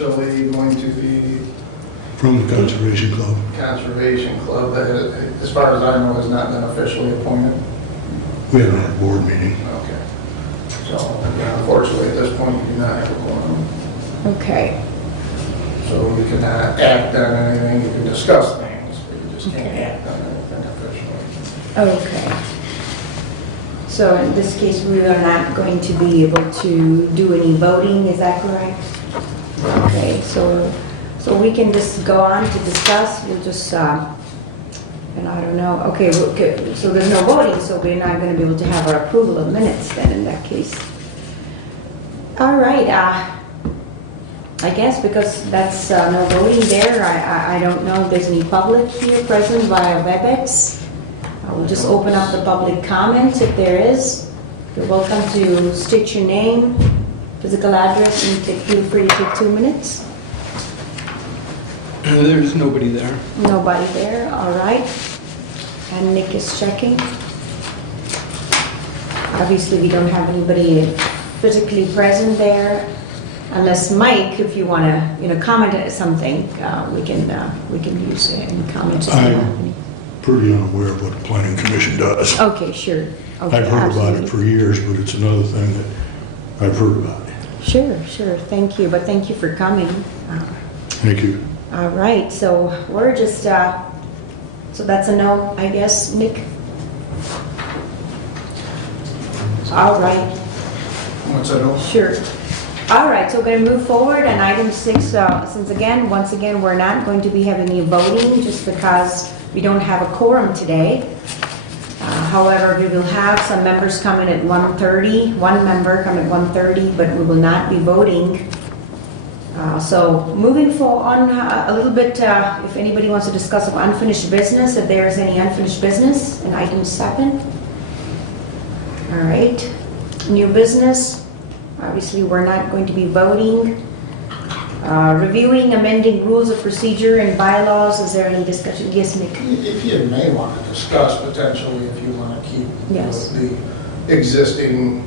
Officially going to be From the Conservation Club. Conservation Club that, as far as I know, has not been officially appointed. We haven't had a board meeting. Okay. So, yeah, unfortunately, at this point, we do not have a quorum. Okay, So we cannot act on anything. You can discuss things, but you just can't act on anything officially. okay. So in this case, we are not going to be able to do any voting, is that correct? Okay, so we can just go on to discuss, we'll just, and I don't know, okay, so there's no voting, so we're not going to be able to have our approval of minutes then in that case. All right, I guess because that's no voting there, I don't know if there's any public here present via WebEx. I will just open up the public comments if there is. You're welcome to state your name, physical address, and feel free to take 2 minutes. There's nobody there. Nobody there, all right. And Nick is checking. Obviously, we don't have anybody physically present there. Unless Mike, if you want to, comment on something, we can use any comments. I'm pretty unaware of what the Planning Commission does. Okay, sure. Okay, I've heard about absolutely. it for years, but it's another thing that I've heard about. Sure, thank you, but thank you for coming. Thank you. All right, so we're just, so that's a no, I guess, Nick? All right, What's that? sure. All right, so we're going to move forward, and item 6, since once again, we're not going to be having any voting just because we don't have a quorum today. However, we will have some members coming at 1:30, one member come at 1:30, but we will not be voting. So moving on a little bit, if anybody wants to discuss of unfinished business, if there is any unfinished business in item 7. All right, new business, obviously we're not going to be voting. Reviewing, amending rules of procedure and bylaws, is there any discussion? Yes, Nick? If you may want to discuss potentially, if you want to keep Yes. the existing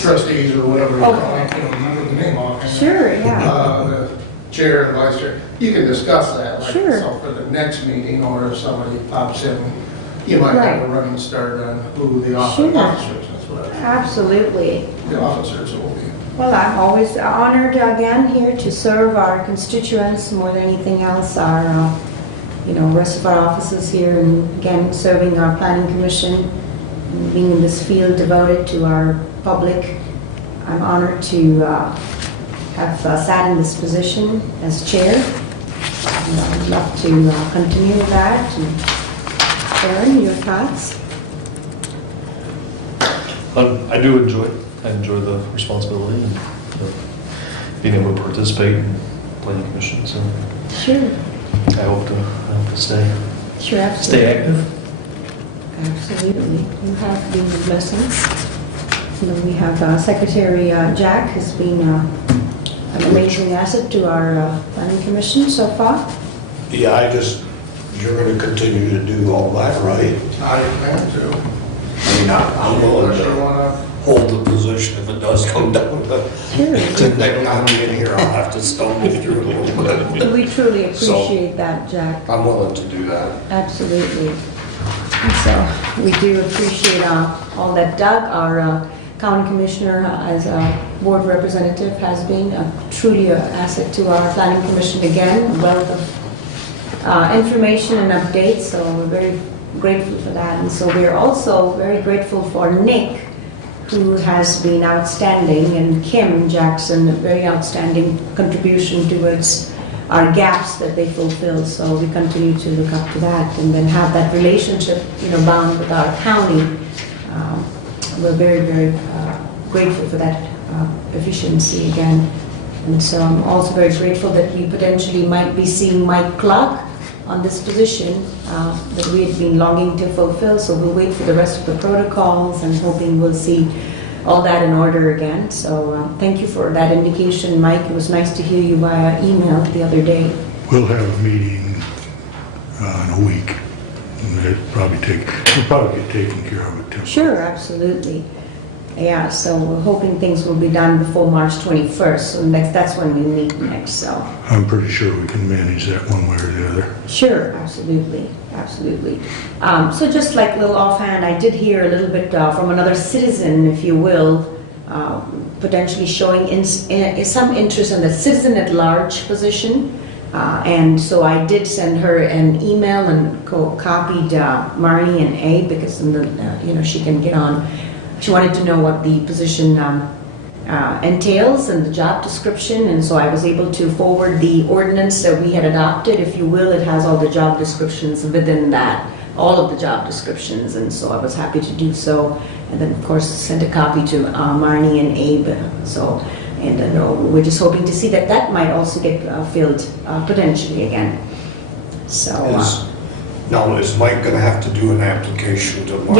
trustees or whatever you call them, I can't remember the name offhand. Sure, yeah. The chair and vice chair, you can discuss that, like, Sure. so for the next meeting, or if somebody pops in, you might have a running start on who the Sure. officers, that's what Absolutely. the officers will be. Well, I'm always honored again here to serve our constituents more than anything else, our, rest of our offices here, and again, serving our planning commission, and being in this field devoted to our public. I'm honored to have sat in this position as chair. And I'd love to continue that. And Sharon, your thoughts? I do enjoy it. I enjoy the responsibility and being able to participate in planning commission. So Sure. I hope to stay Sure, absolutely. active. Absolutely. You have been the blessings. And then we have Secretary Jack has been an amazing asset to our planning commission so far. Yeah, you're going to continue to do all that, right? I plan to. I mean, I'm willing Unless you to wanna, hold the position if it does come down to Sure. the next time I get here, I'll have to stumble through a little bit. We truly So- appreciate that, Jack. I'm willing to do that. Absolutely. And so we do appreciate all that Doug, our county commissioner, as a board representative, has been truly an asset to our planning commission again, a wealth of information and updates, so we're very grateful for that. And so we're also very grateful for Nick, who has been outstanding, and Kim Jackson, a very outstanding contribution towards our gaps that they fulfill. So we continue to look up to that, and then have that relationship, bound with our county. We're very, very grateful for that efficiency again. And so I'm also very grateful that we potentially might be seeing Mike Clark on this position that we had been longing to fulfill. So we'll wait for the rest of the protocols and hoping we'll see all that in order again. So thank you for that indication, Mike. It was nice to hear you via email the other day. We'll have a meeting in a week. And we'll probably get taken care of it too. Sure, absolutely. Yeah, so we're hoping things will be done before March 21st, so that's when we meet next, so. I'm pretty sure we can manage that one way or the other. Sure, absolutely, absolutely. So just like a little offhand, I did hear a little bit from another citizen, if you will, potentially showing some interest in the citizen at large position. And so I did send her an email and copied Marnie and A because she can get on. She wanted to know what the position entails and the job description, and so I was able to forward the ordinance that we had adopted, if you will. It has all the job descriptions within that, all of the job descriptions, and so I was happy to do so. And then, of course, sent a copy to Marnie and Abe. So, and we're just hoping to see that might also get filled potentially again. So. Now, is Mike going to have to do an application to Mark?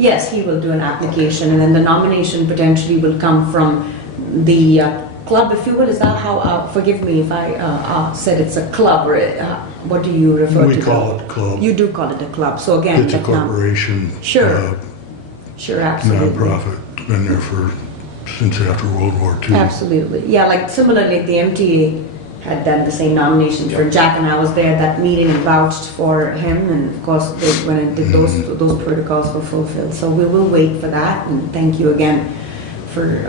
Yes, he will do an application, and then the nomination potentially will come from the club, if you will. Is that how, forgive me if I said it's a club, or what do you refer to? We call it a club. You do call it a club, so again. It's a corporation. Sure, absolutely. Nonprofit, been there since after World War II. Absolutely, yeah, like similarly, the MTA had done the same nomination for Jack, and I was there at that meeting and vouched for him, and of course, when I did those protocols were fulfilled. So we will wait for that, and thank you again for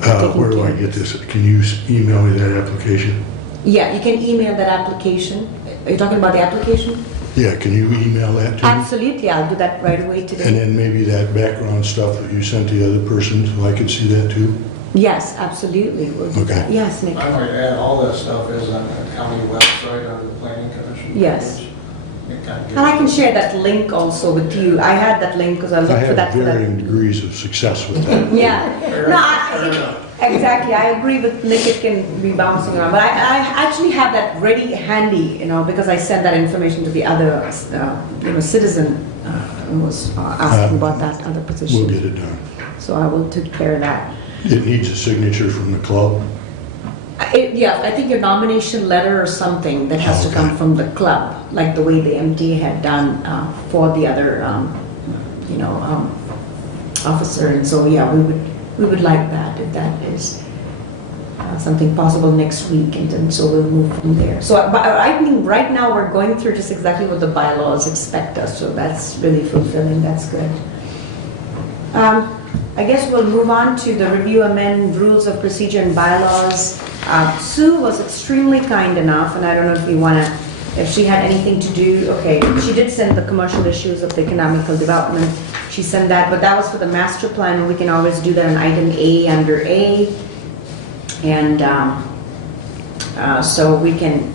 taking Where do care I of get this. this? Can you email me that application? Yeah, you can email that application. Are you talking about the application? Yeah, can you email that to me? Absolutely, I'll do that right away And today. then maybe that background stuff that you sent the other person, so I could see that too? Yes, absolutely. We'll do Okay. that. Yes, Nick. I might add, all that stuff is on the county website under the planning commission. Yes. page. It kind of And I can gives- share that link also with you. I had that link because I I looked for have that. varying degrees of success with that. Yeah. Fair No, enough. exactly. I agree with Nick. It can be bouncing around, but I actually have that ready handy, because I sent that information to the other, citizen who was asking about that other position. We'll get it done. So I will take care of that. It needs a signature from the club. Yeah, I think your nomination letter or something that has to come Okay. from the club, like the way the MTA had done for the other, officer. And so, yeah, we would like that if that is something possible next week, and then so we'll move from there. So I think right now we're going through just exactly what the bylaws expect us, so that's really fulfilling. That's good. I guess we'll move on to the review, amend rules of procedure and bylaws. Sue was extremely kind enough, and I don't know if she had anything to do. Okay, she did send the commercial issues of the economical development. She sent that, but that was for the master plan, and we can always do that on item A under A. And so we can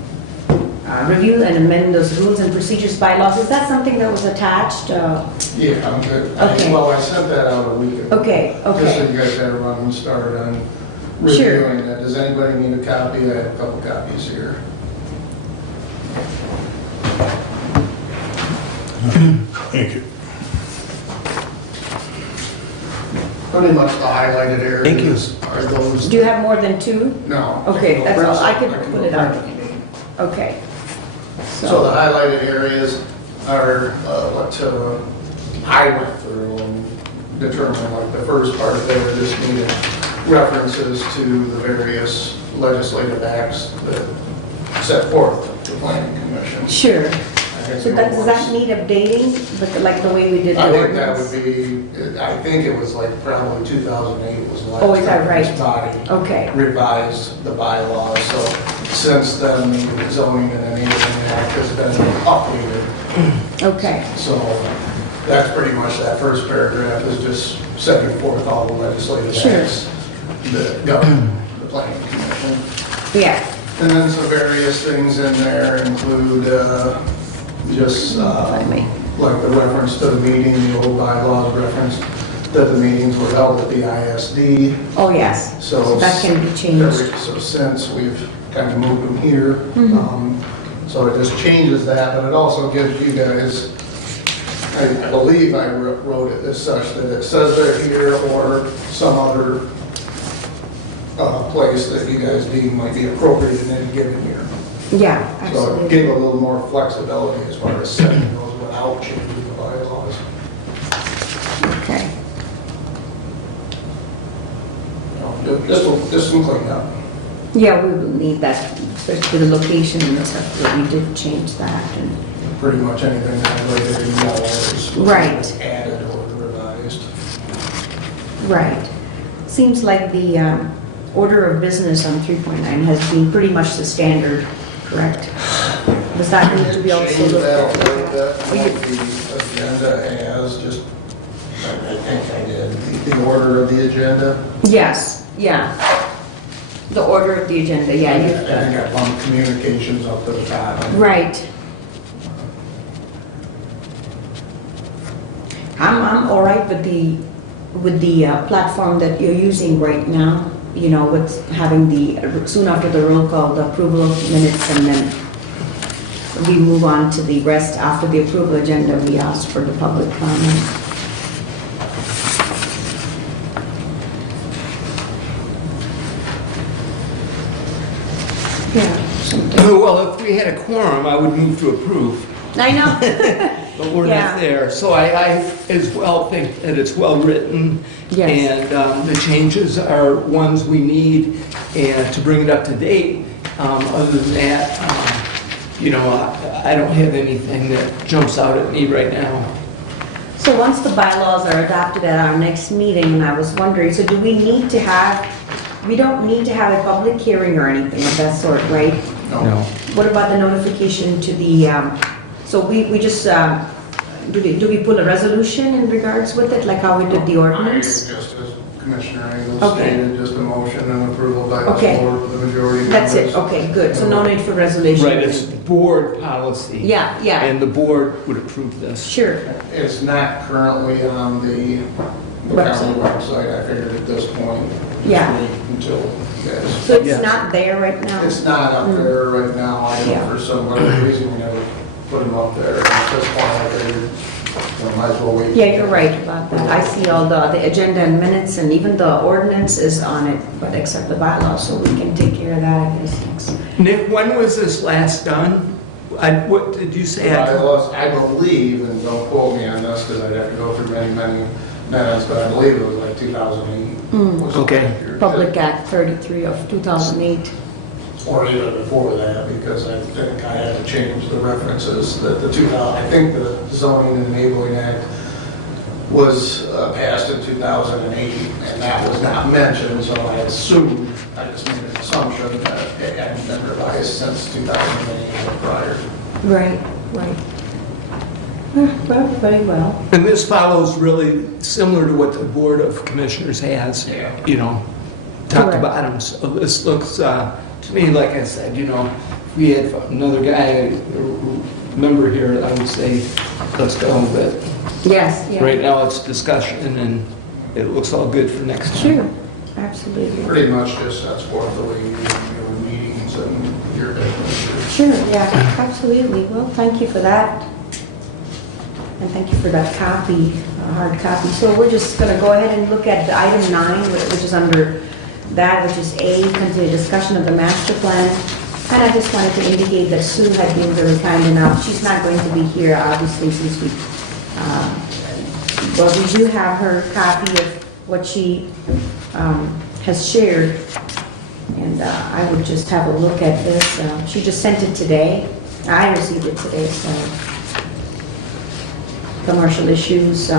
review and amend those rules and procedures bylaws. Is that something that was attached? Yeah, I'm good. Okay. Well, I sent that out a week ago. Okay. Just so you guys had a run started on reviewing that. Does anybody need a copy? I have a couple copies here. Thank you. Pretty much the highlighted areas are those. Do you have more than two? No. Okay, that's all. I can go pull it out. print if you need. Okay. So the highlighted areas are what I went through and determined, like the first part there just needed references to the various legislative acts that set forth the planning commission. Sure. I had So no does that words. need updating, like the way we did I the think that ordinance? would be, I think it was like probably 2008 was the last Oh, is that time right? this body Okay, revised the bylaws. So since then, the zoning and enabling act has been updated. okay, So that's pretty much that first paragraph is just setting forth all the legislative Sure. acts that govern the planning commission. yeah, And then some various things in there include just Finally. like the reference to the meeting, the old bylaws reference that the meetings were held at the ISD. oh, yes, so that can be changed. So since we've kind of moved them here, Mhm. so it just changes that, but it also gives you guys, I believe I wrote it as such that it says they're here or some other place that you guys deem might be appropriate in any given year. Yeah, So it absolutely. gave a little more flexibility as far as setting those without changing the bylaws. Okay. just some cleanup. Yeah, we will need that, especially the location and stuff, but we did change that. And Pretty much anything that related to yellow is Right. added or revised. Right. Seems like the order of business on 3.9 has been pretty much the standard, correct? Does that need to be also Change looked that a at? little bit, Oh, you- what the agenda has, just, I think I did, the order of the agenda. Yes, yeah. The order of the agenda, yeah. I think I bumped communications up to the top. Right. I'm all right with the platform that you're using right now, you know, with having soon after the roll call, the approval of minutes, and then we move on to the rest. After the approval agenda, we ask for the public comment. Yeah, something. Well, if we had a quorum, I would move to approve, I know. but we're Yeah. not there. So I as well think that it's well-written. Yes. And the changes are ones we need and to bring it up to date. Other than that, you know, I don't have anything that jumps out at me right now. So once the bylaws are adopted at our next meeting, and I was wondering, so do we need to have, we don't need to have a public hearing or anything of that sort, right? No. What about the notification to the, so we just, do we pull a resolution in regards with it, like how we did the ordinance? Just as Commissioner Engel Okay. stated, just a motion and approval by the Okay. board with the majority. of That's it, members. okay, good, so no need for resolution. Right, it's board policy. Yeah, yeah, And the board would approve this. sure, It's not currently on the county website, I figured at this point. Yeah. wait Until, yes. so it's Yes. not there right now? It's not up there right now, I Yeah. know for some whatever reason we never put them up there. At this point, I figured, might as well wait. Yeah, you're right about that. I see all the agenda and minutes, and even the ordinance is on it, but except the bylaws, so we can take care of that, I guess, next. Nick, when was this last done? What did you say? I believe, and don't quote me on this, because I'd have to go through many minutes, but I believe it was like 2008. was the Okay. last year. Public Act 33 of 2008. Or even before that, because I think I had to change the references, that the 2000, I think the Zoning and Enabling Act was passed in 2008, and that was not mentioned, so I assumed, I just made an assumption that it hadn't been revised since 2008 or prior. Right, right. Well, very well. And this follows really similar to what the Board of Commissioners has, Yeah. you know, top to Correct. bottom. So this looks, to me, like I said, you know, if we had another guy, member here, I would say, let's go. But Yes, yeah. right now it's discussion and it looks all good for next time. Sure, absolutely. Pretty much just sets forth the way you do your meetings and your business. Sure, yeah, absolutely. Well, thank you for that. And thank you for that copy, hard copy. So we're just going to go ahead and look at the item 9, which is under that, which is A, continue discussion of the master plan. And I just wanted to indicate that Sue had been really kind enough. She's not going to be here, obviously, since we, but we do have her copy of what she has shared. And I would just have a look at this. She just sent it today. I received it today, so. Commercial issues.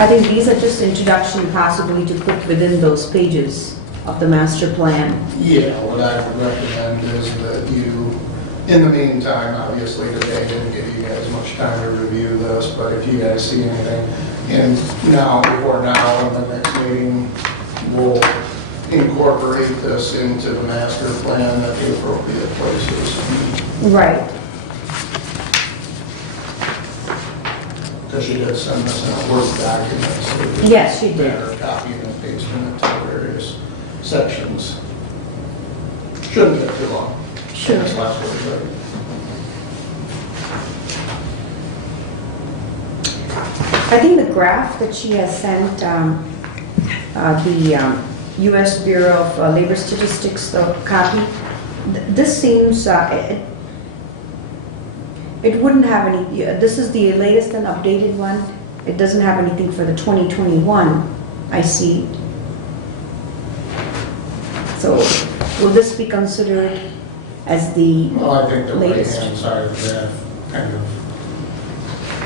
I think these are just introduction possibly to put within those pages of the master plan. Yeah, what I would recommend is that you, in the meantime, obviously today didn't give you guys much time to review this, but if you guys see anything, and before now, in the next meeting, we'll incorporate this into the master plan at the appropriate places. Right. Because she did send us in a Word document, so we can Yes, she did. better copy and pasting it to the various sections. Shouldn't take too long. Sure. This last one, I think the graph that she has sent, the U.S. Bureau of Labor Statistics copy, this seems, It wouldn't have any, this is the latest and updated one. It doesn't have anything for the 2021, I see. So will this be considered as the Well, I think the latest? right-hand side of that kind of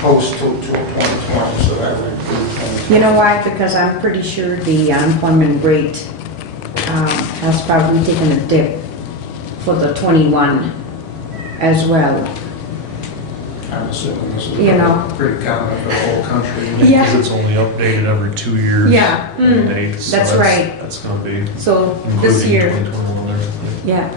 post to 2020, so that would include 2020. You know why? Because I'm pretty sure the unemployment rate has probably taken a dip for the 21 as well. I'm assuming this is You know. pretty common for the whole country. Yeah. Because it's only updated every 2 years. Yeah, in dates, so that's right. That's gonna be So this including year, 2021 there. yeah.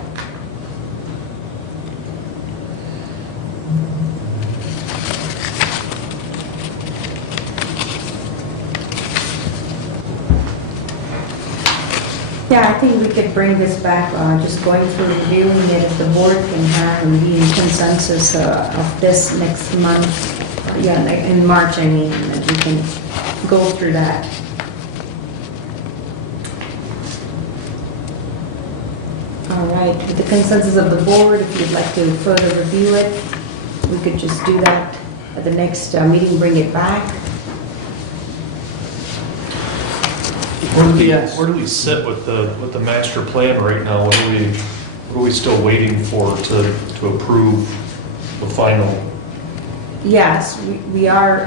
Yeah, I think we could bring this back, just going through reviewing it, if the board can have and be in consensus of this next month, yeah, like in March, I mean, that we can go through that. All right, with the consensus of the board, if you'd like to further review it, we could just do that at the next meeting, bring it back. Yes. Where do we sit with the master plan right now? What are we still waiting for to approve the final? Yes, we are,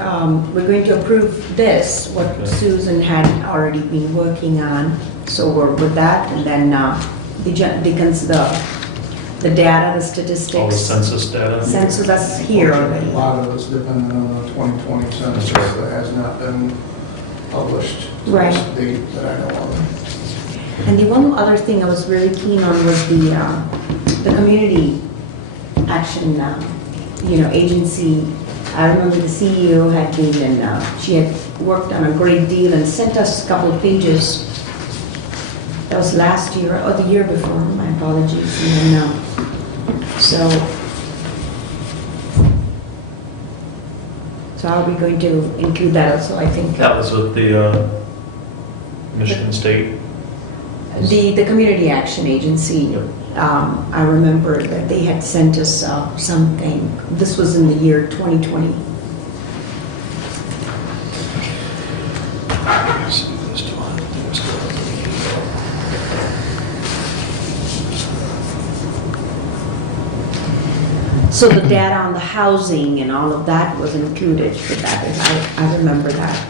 we're going to approve this, what Okay. Susan had already been working on. So we're with that, and then the data, the All the statistics. census data? Census, that's here already. A lot of it's dependent on the 2020 census That's right. that has not been published to Right. this date that I know of. And the one other thing I was really keen on was the community action, agency. I remember the CEO had been, and she had worked on a great deal and sent us a couple of pages. That was last year, or the year before, my apologies. And then, so are we going to include that also, I think? That was with the Michigan State. The Community Action Agency, Yep. I remember that they had sent us something. This was in the year 2020. Let's see this one. So the data on the housing and all of that was included for that. I remember that.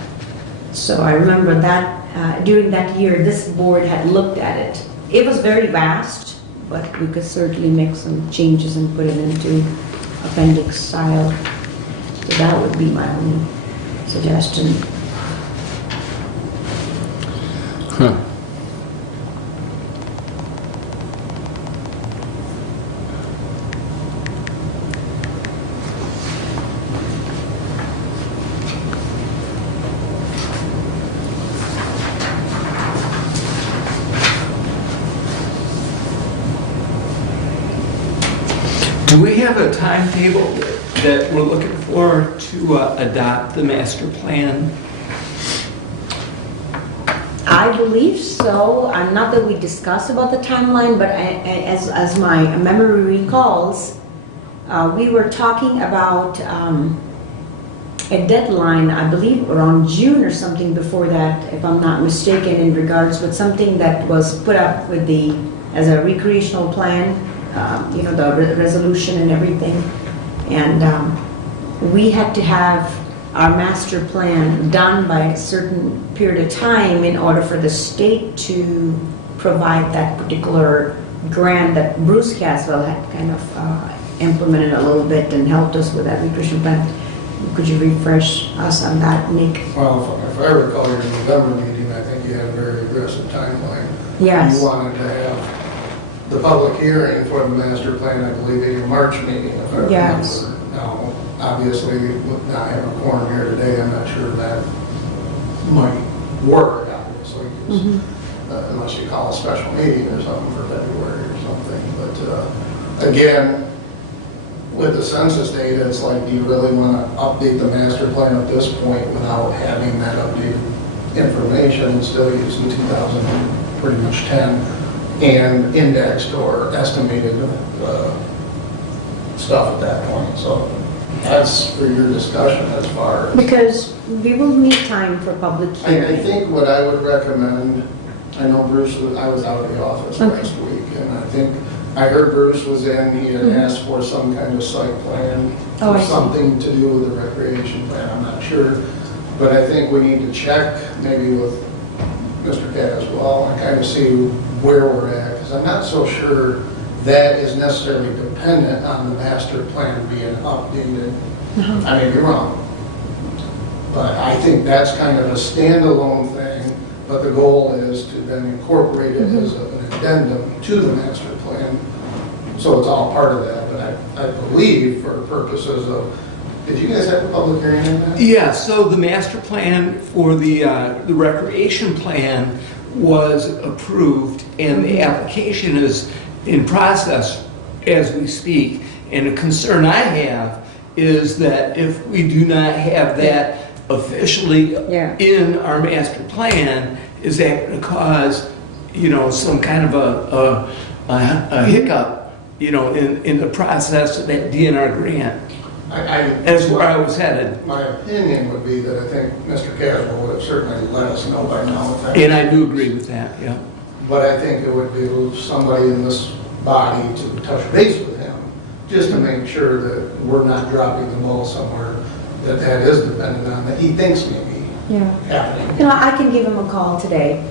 So I remember that during that year, this board had looked at it. It was very vast, but we could certainly make some changes and put it into appendix style. So that would be my only suggestion. Do we have a timetable that we're looking for to adopt the master plan? I believe so. Not that we discussed about the timeline, but as my memory recalls, we were talking about a deadline, I believe around June or something before that, if I'm not mistaken, in regards with something that was put up with as a recreational plan, the resolution and everything. And we had to have our master plan done by a certain period of time in order for the state to provide that particular grant that Bruce Caswell had kind of implemented a little bit and helped us with that recreational plan. Could you refresh us on that, Nick? Well, if I recall your November meeting, I think you had a very aggressive timeline. Yes. You wanted to have the public hearing for the master plan, I believe, at your March meeting, if I remember. Yes. Now, obviously, with not having a quorum here today, I'm not sure that might work, obviously, 'cause, unless you call a special meeting or something for February or something. But again, with the census data, it's like, do you really want to update the master plan at this point without having that updated information and still using 2010 and indexed or estimated stuff at that point? So that's for your discussion as far as. Because we will need time for public I hearing. think what I would recommend, I know Bruce, I was out of the office Okay. last week, and I think, I heard Bruce was in, he had asked for some kind of site plan, Oh, I or see. something to do with the recreation plan, I'm not sure. But I think we need to check, maybe with Mr. Cat as well, and kind of see where we're at, because I'm not so sure that is necessarily dependent on the master plan being updated. I may be wrong. But I think that's kind of a standalone thing, but the goal is to then incorporate it as an addendum to the master plan. So it's all part of that, but I believe for purposes of, did you guys have a public hearing on that? Yeah, so the master plan for the recreation plan was approved, and the application is in process as we speak. And a concern I have is that if we do not have that officially Yeah. in our master plan, is that going to cause, some kind of a hiccup, in the process of that DNR grant? That's where I was headed. My opinion would be that I think Mr. Caswell would have certainly let us know by now if that. And I do agree with that, yeah. But I think it would behoove somebody in this body to touch base with him, just to make sure that we're not dropping the ball somewhere that is dependent on, that he thinks may be Yeah. happening. I can give him a call today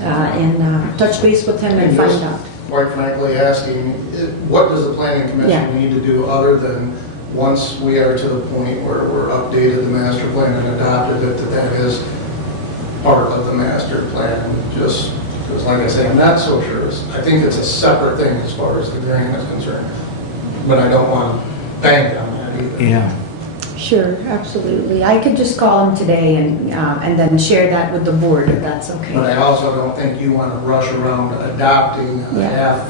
and touch base with him and And find just, out. quite frankly, asking, what does the planning Yeah. commission need to do other than, once we are to the point where we're updated the master plan and adopted it, that is part of the master plan, just, because like I say, I'm not so sure. I think it's a separate thing as far as the grant is concerned, but I don't want to bank on that either. Yeah. Sure, absolutely. I could just call him today and then share that with the board, if that's But okay. I also don't think you want to rush around adopting a Yeah. half,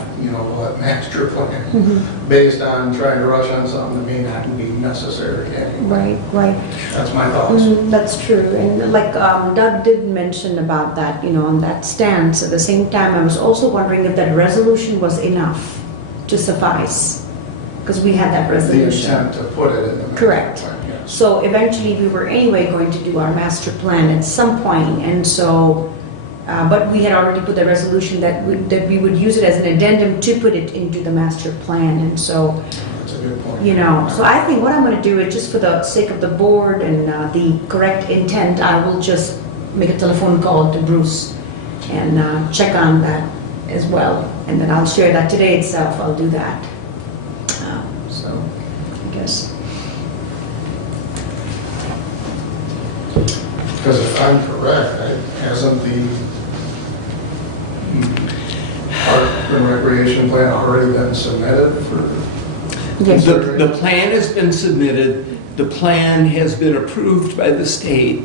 master plan Mhm. based on trying to rush on something that may not be necessary anyway. Right. That's my thoughts. That's true. And like Doug did mention about that, on that stance. At the same time, I was also wondering if that resolution was enough to suffice, because we had that The resolution. intent to put it in the master Correct. plan, yes. So eventually, we were anyway going to do our master plan at some point, and so, but we had already put the resolution that we would use it as an addendum to put it into the master plan, and so, That's a good point. so I think what I'm going to do is, just for the sake of the board and the correct intent, I will just make a telephone call to Bruce and check on that as well, and then I'll share that today itself. I'll do that. So, I guess. Because if I'm correct, hasn't the park and recreation plan already been submitted for? Yes. The plan has been submitted, the plan has been approved by the state.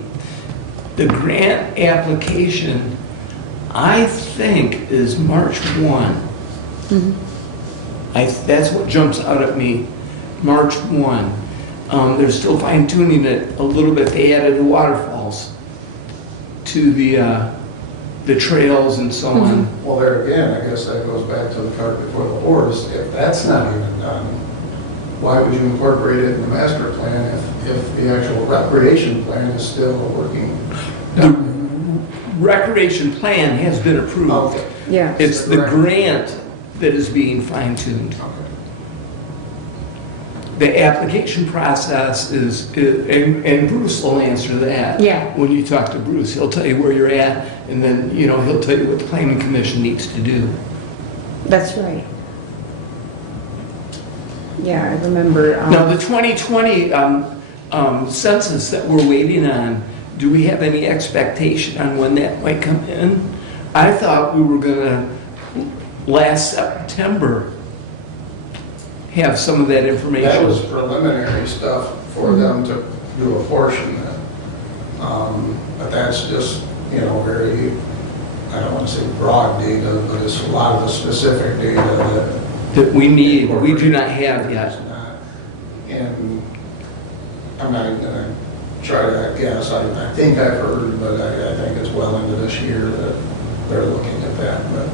The grant application, I think, is March 1. That's what jumps out at me, March 1. They're still fine tuning it a little bit. They added the waterfalls to the trails and so on. Well, there again, I guess that goes back to the cart before the horse. If that's not even done, why would you incorporate it in the master plan if the actual recreation plan is still working? The recreation plan has been approved. Okay. Yeah. It's the grant that is being fine tuned. Okay. The application process is, and Bruce will answer that. Yeah. When you talk to Bruce, he'll tell you where you're at, and then, he'll tell you what the planning commission needs to do. That's right. Yeah, I remember. Now, the 2020 census that we're waiting on, do we have any expectation on when that might come in? I thought we were gonna, last September, have some of that information. That was preliminary stuff for them to do a portion of it. But that's just, very, I don't want to say broad data, but it's a lot of the specific data that we need, that. we do not have yet. It's not. And I'm not even gonna try to guess, I think I've heard, but I think it's well into this year that they're looking at that, but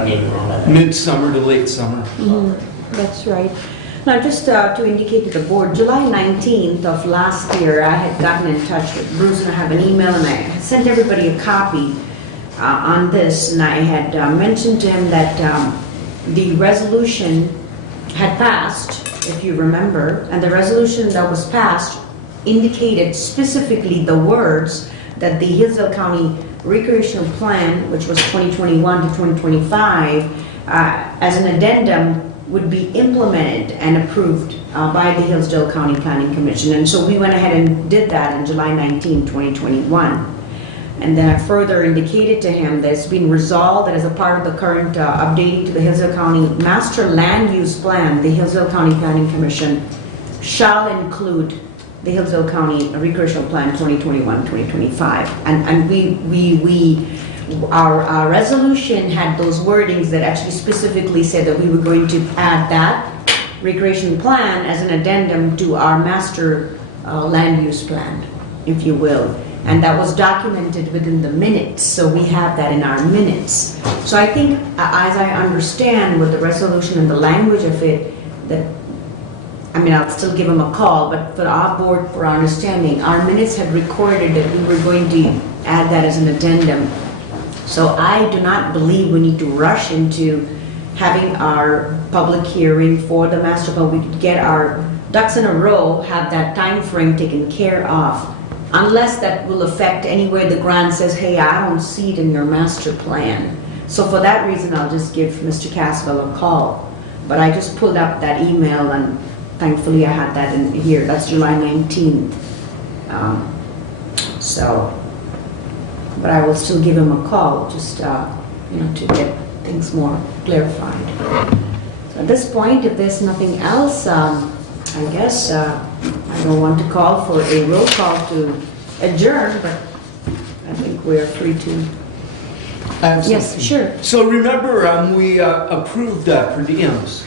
I mean, wrong. Midsummer to late summer. That's right. Now, just to indicate to the board, July 19th of last year, I had gotten in touch with Bruce, and I have an email, and I had sent everybody a copy on this, and I had mentioned to him that the resolution had passed, if you remember, and the resolution that was passed indicated specifically the words that the Hillsdale County Recreational Plan, which was 2021 to 2025, as an addendum would be implemented and approved by the Hillsdale County Planning Commission. And so we went ahead and did that on July 19, 2021. And then I further indicated to him that it's been resolved that as a part of the current updating to the Hillsdale County Master Land Use Plan, the Hillsdale County Planning Commission shall include the Hillsdale County Recreational Plan 2021-2025. And our resolution had those wordings that actually specifically said that we were going to add that recreation plan as an addendum to our master land use plan, if you will. And that was documented within the minutes, so we have that in our minutes. So I think, as I understand with the resolution and the language of it, that, I mean, I'll still give them a call, but for our board, for our understanding, our minutes had recorded that we were going to add that as an addendum. So I do not believe we need to rush into having our public hearing for the master plan. We could get our ducks in a row, have that time frame taken care of, unless that will affect anywhere the grant says, hey, I don't see it in your master plan. So for that reason, I'll just give Mr. Caswell a call. But I just pulled up that email, and thankfully I had that in here. That's July 19th. But I will still give him a call, just to get things more clarified. So at this point, if there's nothing else, I guess I don't want to call for a roll call to adjourn, but I think we're free to. Yes, sure. So remember, we approved per diems.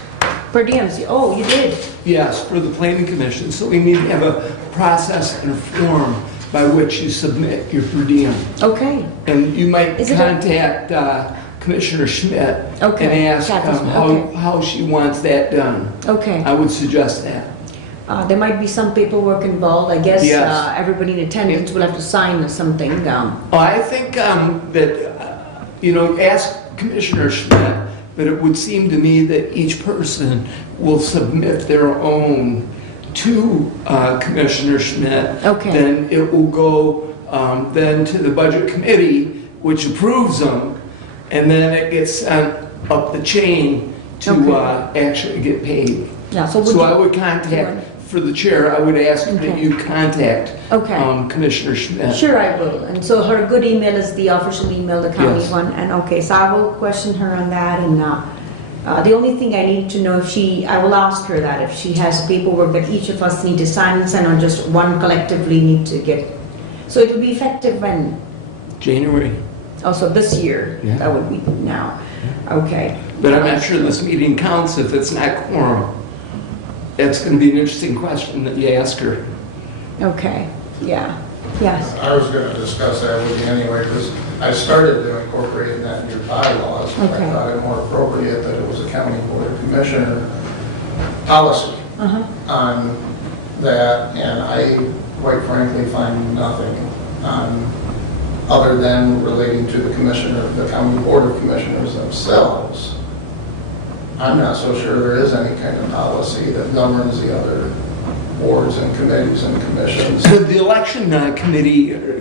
Per diems. Oh, you did. Yes, for the planning commission. So we need to have a process and a form by which you submit your per diem. Okay. And you might Is it contact Commissioner Schmidt Okay. and ask how she wants that done. Okay. I would suggest that. There might be some paperwork involved. I guess Yes. everybody in attendance will have to sign something. I think that, ask Commissioner Schmidt, but it would seem to me that each person will submit their own to Commissioner Schmidt. Okay. Then it will go then to the budget committee, which approves them, and then it gets sent up the chain to actually get paid. Yeah. So I would contact, for the chair, I would ask that you contact Commissioner Schmidt. Sure, I will. And so her good email is the official email, the county Yes. one. And so I will question her on that. And the only thing I need to know I will ask her that if she has paperwork that each of us need to sign and send, or just one collectively need to get. So it will be effective when? January. Also this year. Yeah. That would be now. Okay. But I'm not sure this meeting counts if it's not quorum. That's going to be an interesting question that you ask her. Okay. Yeah. Yes. I was going to discuss that with you anyway, because I started to incorporate that in your bylaws. Okay. I thought it more appropriate that it was a county board of commissioner policy on that, and I, quite frankly, find nothing other than relating to the commissioner, the county board of commissioners themselves. I'm not so sure there is any kind of policy that governs the other boards and committees and commissions. The election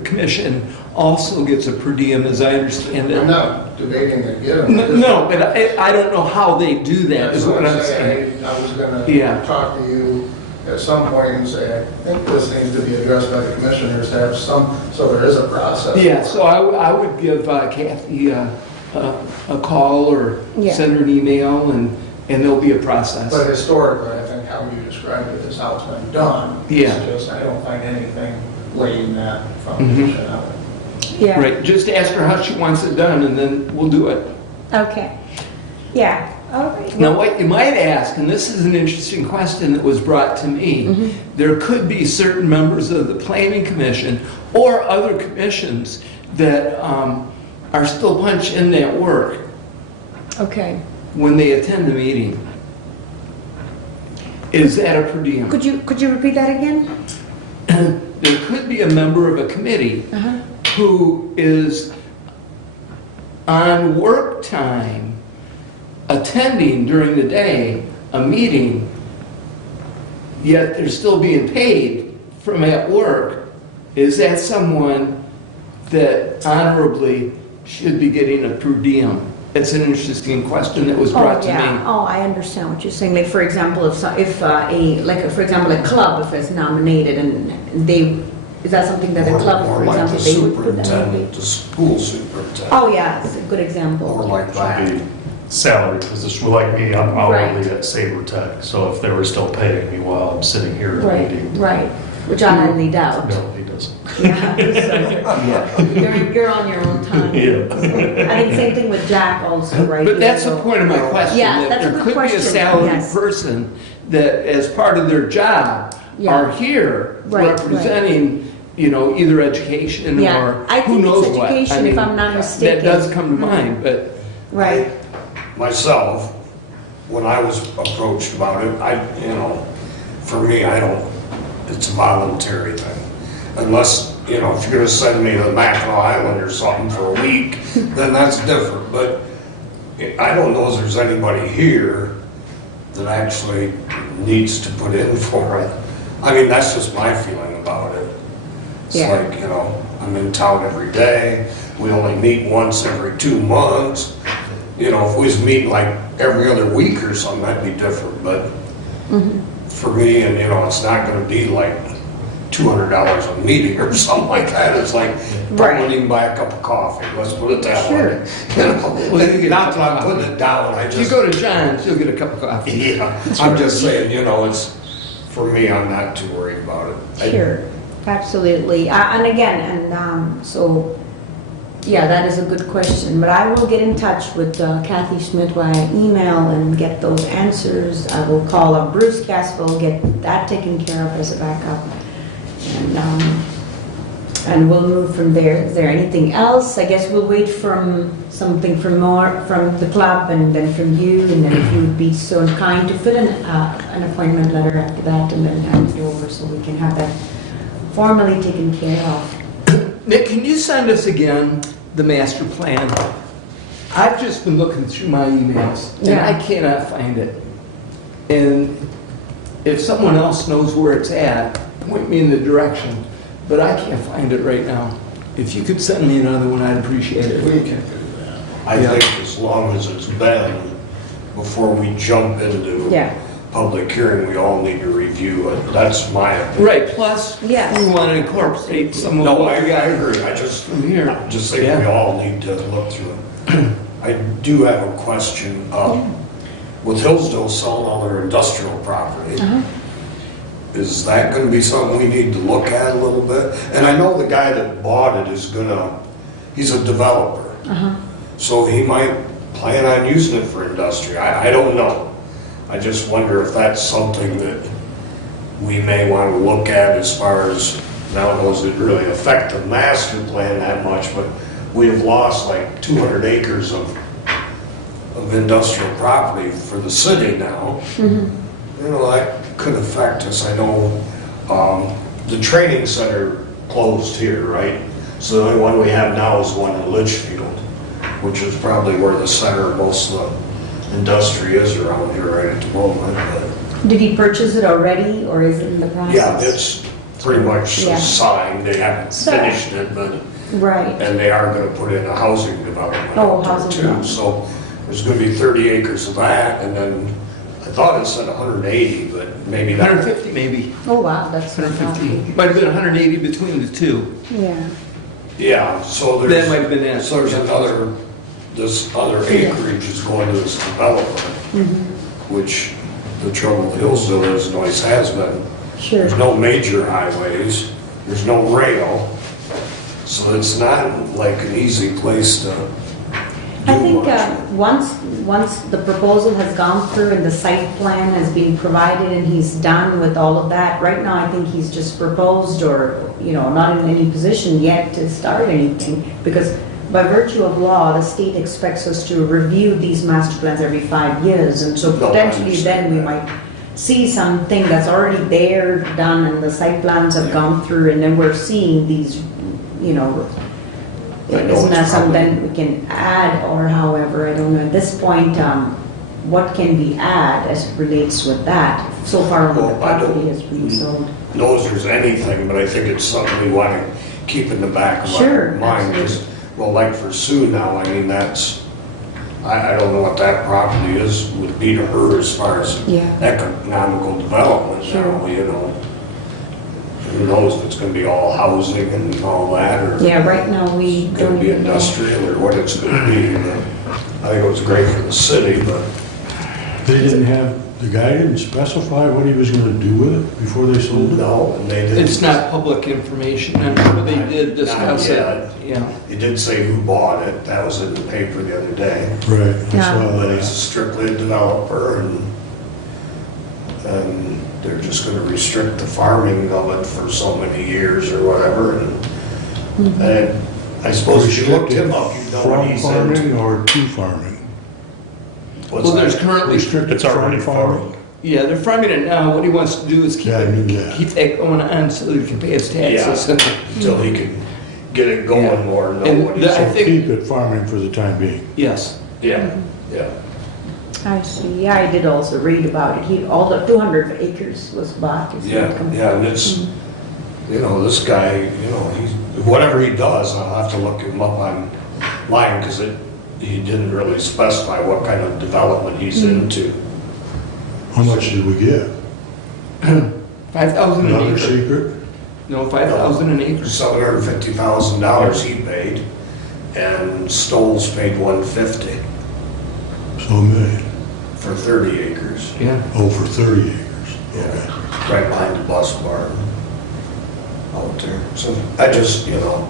commission also gets a per diem, as I understand it. I'm not debating that given. No, but I don't know how they do that, is what I'm saying. I was going to talk to you at some point and say, I think this needs to be addressed by the commissioners to have some, so there is a process. Yeah, so I would give Kathy a call or send her an email, and there'll be a process. But historically, I think how you described it is how it's been done. Yeah. It's just, I don't find anything laying that foundation out. Yeah. Right, just ask her how she wants it done, and then we'll do it. Okay. Yeah. All right. Now, what you might ask, and this is an interesting question that was brought to me, there could be certain members of the Planning Commission or other commissions that are still punched in that work Okay. when they attend the meeting. Is that a per diem? Could you repeat that again? There could be a member of a committee Uh-huh. who is on work time, attending during the day a meeting, yet they're still being paid from at work. Is that someone that honorably should be getting a per diem? That's an interesting question that was brought to me. Oh, I understand what you're saying. Like, for example, for example, a club, if it's nominated and they, is that something that a club, Or for like example, the they would put that superintendent, the school superintendent. Oh, yeah, it's a good Or example. like that. Should be salary position, like me, I'm hourly Right. at Sabre Tech, so if they were still paying me while I'm sitting here at a Right, meeting. right, which I highly doubt. No, he doesn't. Yeah, so you're on your own time. Yeah. I think same thing with Jack also, right? But that's the point of my question, Yeah, that that's a there good could be a question, salaried yes. person that, as part of their job, Yeah. are here Right, representing, either education Yeah, or I who think it's knows what. education, if I'm not mistaken. That does come to mind, but Right, Myself, when I was approached about it, for me, it's a voluntary thing. Unless, if you're gonna send me to Mackinac Island or something for a week, then that's different. But I don't know if there's anybody here that actually needs to put in for it. I mean, that's just my feeling about it. It's Yeah. like, I'm in town every day, we only meet once every 2 months. If we was meeting like every other week or something, that'd be different, but for me, and it's not gonna be like $200 a meeting or something like that. It's like, Right. don't even buy a cup of coffee, let's put it that Sure. way. Well, you get a Not cup that of I'm coffee. putting it down, I if you just, go to John's, you'll get a cup of coffee. yeah, I'm just saying, it's, for me, I'm not too worried about it. sure, absolutely. And again, so, yeah, that is a good question, but I will get in touch with Kathy Schmidt via email and get those answers. I will call up Bruce Caswell, get that taken care of as a backup, and we'll move from there. Is there anything else? I guess we'll wait from something from the club and then from you, and then if you would be so kind to fill in an appointment letter after that and then hand it over so we can have that formally taken care of. Nick, can you send us again the master plan? I've just been looking through my emails, and Yeah. I cannot find it. And if someone else knows where it's at, point me in the direction, but I can't find it right now. If you could send me another one, I'd appreciate it. We can do that. I think as long as it's been, before we jump into Yeah. public hearing, we all need to review it. That's my opinion. Right, plus, Yes. we want to incorporate some of No, what I we got agree, I just from here. think we Yeah. all need to look through it. I do have a question. With Hillsdale selling all their industrial property, is that gonna be something we need to look at a little bit? And I know the guy that bought it he's a developer. So he might plan on using it for industry. I don't know. I just wonder if that's something that we may want to look at as far as, I don't know, does it really affect the master plan that much, but we have lost like 200 acres of industrial property for the city now. That could affect us. I know the training center closed here, right? So the only one we have now is one in Litchfield, which is probably where the center of most of the industry is around here right at the moment. But Did he purchase it already, or is it in the process? yeah, it's pretty much Yeah. signed. They haven't So- finished it, but, Right, and they are gonna put in a housing development Oh, out there housing too. development. So there's gonna be 30 acres of that, and then I thought it said 180, but maybe that. 150 maybe, oh wow, that's 150. Might have been 180 between the two. Yeah, Yeah, so there's. That might have been it. So there's this other acreage is going to this development, which the trouble with Hillsdale is, and always has been, sure. there's no major highways, there's no rail, so it's not like an easy place to I do think much. once the proposal has gone through and the site plan has been provided and he's done with all of that, right now I think he's just proposed or, not in any position yet to start anything, because by virtue of law, the state expects us to review these master plans every 5 years, and so No, I potentially understand then we that. might see something that's already there, done, and the site plans have gone through, and then we're seeing these, you know, I know isn't that it's probably- something we can add, or however, I don't know, at this point, what can we add as it relates with that? So far, the Well, I don't- property has been sold. knows there's anything, but I think it's something we want to keep in the back of Sure, our mind. 'Cause, absolutely. well, like for Sue now, I mean, that's, I don't know what that property is, would be to her as far as Yeah. economical development Sure. now, you know. Who knows if it's gonna be all housing and all that, or Yeah, right now, we it's gonna don't be even know. industrial, or what it's gonna be. But I think it was great for the city, but They didn't have, the guy didn't specify what he was gonna do with it before they sold it? no, and they didn't. It's not public information, I'm sure they did discuss Not it, yet. yeah. They did say who bought it, that was in the paper the other day. Right, I Yeah. saw But he's that. strictly a developer, and they're just gonna restrict the farming of it for so many years or whatever, and I suppose if you looked him up, you'd know what From he's farming into. or to farming? What's Well, there's that? currently, Restricted It's already from farming. yeah, they're farming it now, what he wants to do is keep Yeah, I knew that. keep that going on so that he can pay his taxes. Until he can get it Yeah. going more, know And what the- he's I into. think- Keep it farming for the time being. Yes, Yeah, yeah. I see, yeah, I did also read about it, all the 200 acres was bought. is Yeah, what come- yeah, and it's, you know, this guy, you know, he's, whatever he does, I'll have to look him up online, because he didn't really specify what kind of development he's into. How much did we get? 5,000 an Another acre. secret? No, 5,000 an acre. $750,000 he paid, and Stoll's paid $150 So a million. for 30 acres. Yeah. Oh, for 30 acres. Okay. Right behind the bus barn out there. So I just, you know,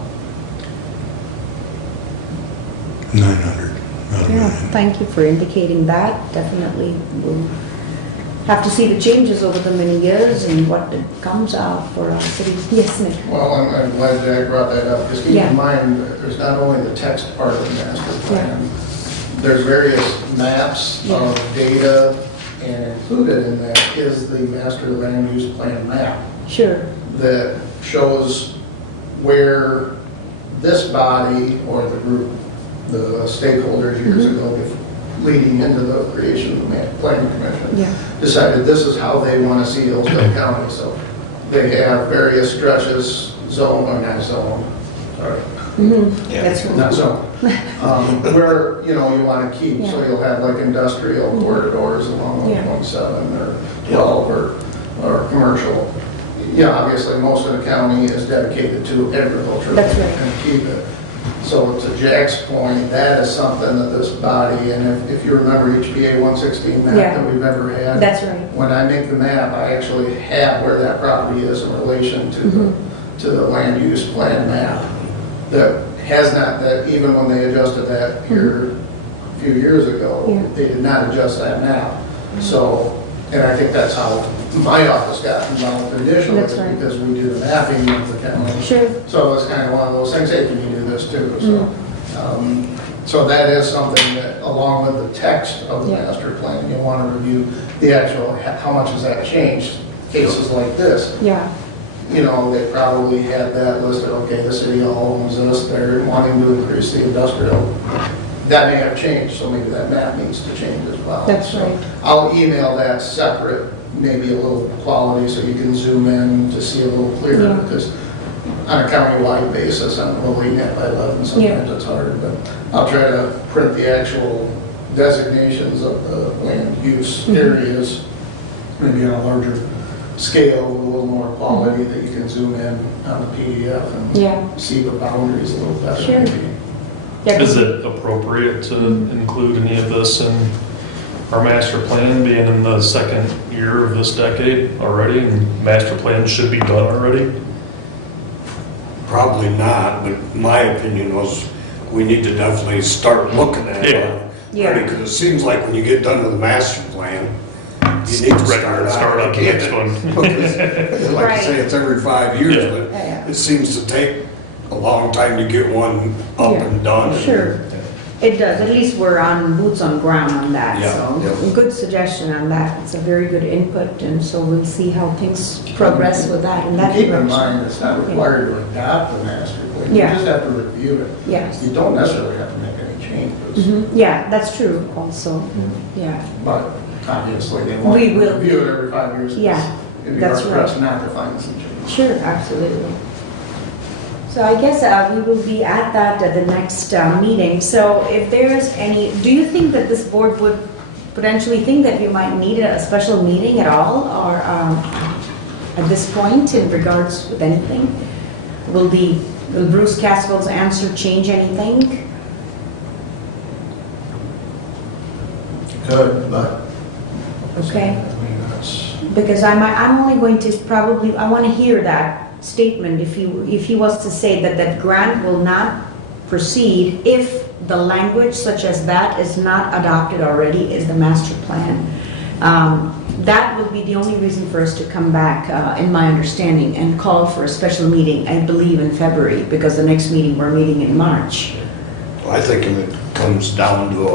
900, not a Yeah, million. thank you for indicating that, definitely, we'll have to see the changes over the many years and what comes out for our city. Yes, Nick? Well, I'm glad Jack brought that up, because keep Yeah. in mind, there's not only the text part of the master plan, there's various maps Yeah. of data, and included in that is the master land use plan map Sure, that shows where this body or the group, the stakeholders years ago, leading into the creation of the planning commission, yeah, decided this is how they want to see Hillsdale County. So they have various stretches, zone, or not zone, sorry, Yeah. that's not right. zone, where, you know, you want to keep. So Yeah. you'll have like industrial corridors along Yeah. 1.7 or 12 or commercial. Yeah, obviously, most of the county is dedicated to agriculture. That's right. And keep it. So to Jack's point, that is something that this body, and if you remember HBA 116 map Yeah. that we've ever had. That's right. When I make the map, I actually have where that property is in relation to the land use plan map. That has not, that even when they adjusted that here a few years ago, Yeah. they did not adjust that map. So, and I think that's how my office got involved initially, That's right. because we do the mapping of the county. Sure, So it's kind of one of those things, hey, can you do this too? So that is something that, along with the text of the Yeah. master plan, you want to review the actual, how much has that changed? Cases like this, yeah, you know, they probably had that listed, okay, the city all owns this, they're wanting to increase the industrial. That may have changed, so maybe that map needs to change as well. That's So right. I'll email that separate, maybe a little quality, so you can zoom in to see a little clearer, Yeah. because on a county-wide basis, I'm looking at by 11, sometimes it's hard, but I'll try to print the actual designations of the land use areas, maybe on a larger scale, with a little more quality that you can zoom in on the PDF and yeah, see the boundaries a little better. Sure. maybe. yeah. Is it appropriate to include any of this in our master plan, being in the second year of this decade already, and master plan should be done already? Probably not, but my opinion was we need to definitely start looking at it. Yeah. Because it seems like when you get done with the master plan, you need to Ready to start on the next one. Because, like I say, it's every 5 years, Yeah. Yeah. but it seems to take a long time to get one up Yeah. and done. Sure. It does, at least we're on boots on ground on that, Yeah, so, yeah. good suggestion on that. It's a very good input, and so we'll see how things progress with that, and that Keep in direction. mind, it's not required to adopt the master plan, you Yeah. just have to review it. Yes. You don't necessarily have to make any changes, Yeah, that's true also, yeah. but obviously they want We to will. review it every 5 years. Yeah, It'd be that's hard for us right. not to find some changes. Sure, absolutely. So I guess we will be at that at the next meeting. So if there's any, do you think that this board would potentially think that we might need a special meeting at all, or at this point in regards with anything? Will Bruce Caswell's answer change anything? Good, but. Okay. I mean, that's. Because I'm only going to probably, I want to hear that statement if he was to say that that grant will not proceed if the language such as that is not adopted already is the master plan. That will be the only reason for us to come back, in my understanding, and call for a special meeting, I believe in February, because the next meeting, we're meeting in March. I think if it comes down to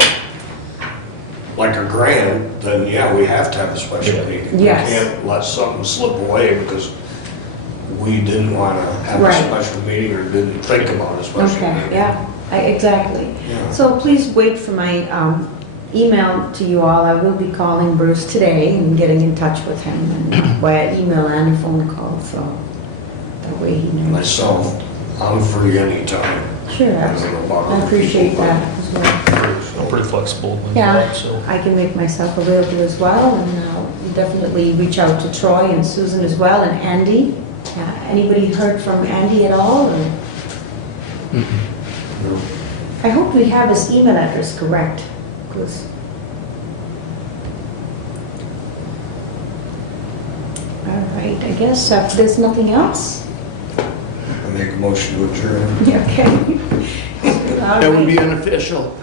like a grant, then yeah, we have to have a special meeting. Yes. We can't let something slip away because we didn't want to have a Right. special meeting or didn't think about a special Okay, meeting. yeah, exactly. Yeah. So please wait for my email to you all. I will be calling Bruce today and getting in touch with him and via email and a phone call, so that way he knows. Myself, I'm free anytime. Sure, I don't know absolutely. about I other appreciate people, that as well. I'm pretty flexible with Yeah, that, so. I can make myself available as well, and I'll definitely reach out to Troy and Susan as well, and Andy. Anybody heard from Andy at all? Or? No. I hope we have his email address correct, 'cause- All right, I guess if there's nothing else. I make a motion to adjourn. Yeah, okay. All That would be right. unofficial.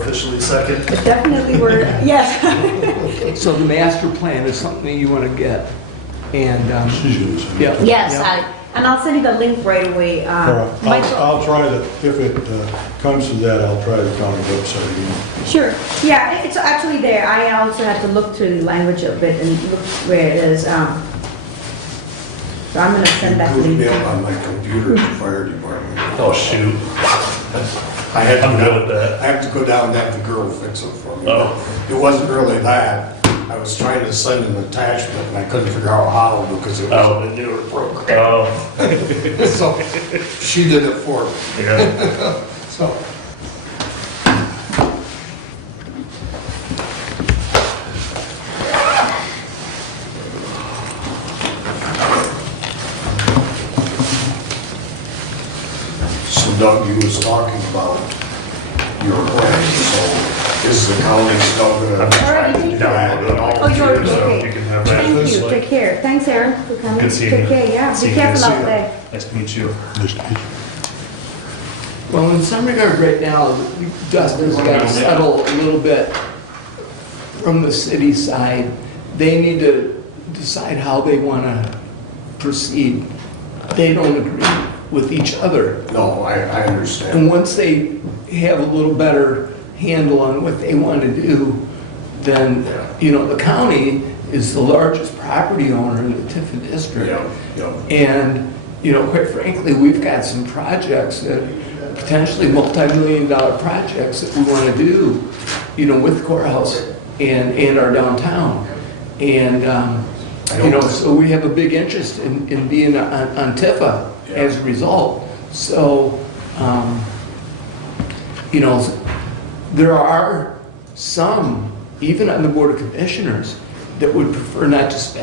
Officially second. Definitely we're, yes. So the master plan is something that you want to get, and, She's gonna send it. yeah. Yes, yeah. and I'll send you the link right away. Michael- I'll try to, if it comes to that, I'll try the county website again. Sure, yeah, it's actually there. I also had to look through the language a bit and look where it is. So I'm gonna send that Put link. me up on my computer at the fire department. Oh, shoot. I had to I'm go- good at that. I have to go down and have the girl fix it for me. Oh. It wasn't really that. I was trying to send an attachment and I couldn't figure out how because it wasn't a newer program. Oh, So she did it for me. yeah. So. So Doug, you was talking about your plan, so is the county still gonna? All right, thank you. add it all Oh, you're to it? So okay. you can have that. Thank This you, way. take care. Thanks, Aaron, for coming. Good seeing Take you. care, yeah. See Be you. careful See out you. there. Nice to meet you. Nice to meet you. Well, in some regard, right now, Dustin's got to settle a little bit from the city side. They need to decide how they want to proceed. They don't agree with each other. No, I understand. And once they have a little better handle on what they want to do, then, you know, the county is the largest property owner in the Tiffin district. Yeah. And, you know, quite frankly, we've got some projects that potentially multi-million-dollar projects that we want to do, you know, with the courthouse and our downtown. And, you know, so we have a big interest in being on Tifa as a result. So, you know, there are some, even on the Board of Commissioners, that would prefer not to spend